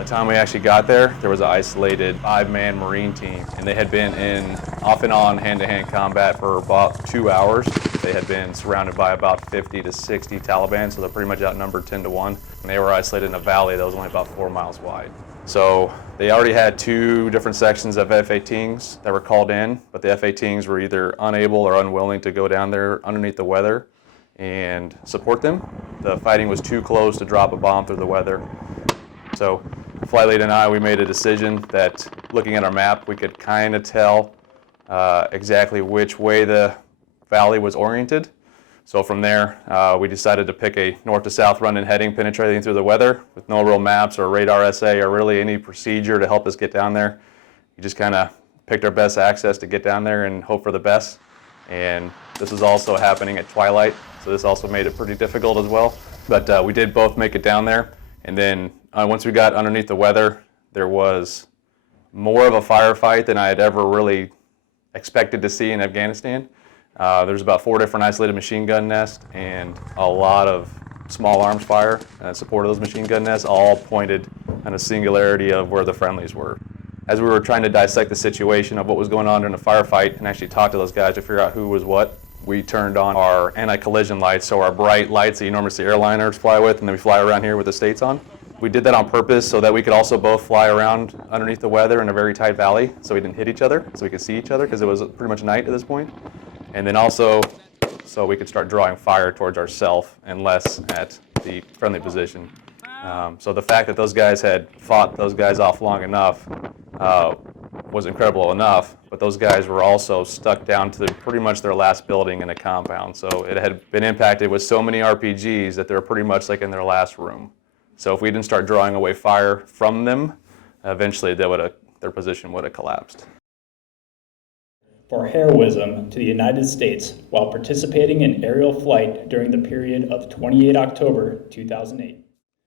By the time we actually got there was an isolated 5-man Marine team, and they had been in off and on hand-to-hand combat for about 2 hours. They had been surrounded by about 50 to 60 Taliban, so they're pretty much outnumbered 10 to 1. And they were isolated in a valley that was only about 4 miles wide. So they already had 2 different sections of F-18s that were called in, but the F-18s were either unable or unwilling to go down there underneath the weather and support them. The fighting was too close to drop a bomb through the weather. So flight lead and I, we made a decision that looking at our map, we could kind of tell exactly which way the valley was oriented. So from there, we decided to pick a north to south run and heading, penetrating through the weather with no real maps or radar SA or really any procedure to help us get down there. We just kind of picked our best access to get down there and hope for the best. And this was also happening at twilight, so this also made it pretty difficult as well. But we did both make it down there. And then once we got underneath the weather, there was more of a firefight than I had ever really expected to see in Afghanistan. There's about 4 different isolated machine gun nests and a lot of small arms fire in support of those machine gun nests, all pointed on a singularity of where the friendlies were. As we were trying to dissect the situation of what was going on during the firefight and actually talk to those guys to figure out who was what, we turned on our anti-collision lights, so our bright lights that you normally see airliners fly with, and then we fly around here with the States on. We did that on purpose so that we could also both fly around underneath the weather in a very tight valley so we didn't hit each other, so we could see each other because it was pretty much night at this point. And then also so we could start drawing fire towards ourselves and less at the friendly position. So the fact that those guys had fought those guys off long enough was incredible enough, but those guys were also stuck down to pretty much their last building in a compound. So it had been impacted with so many RPGs that they were pretty much like in their last room. So if we didn't start drawing away fire from them, eventually their position would have collapsed. For heroism to the United States while participating in aerial flight during the period of 28 October 2008.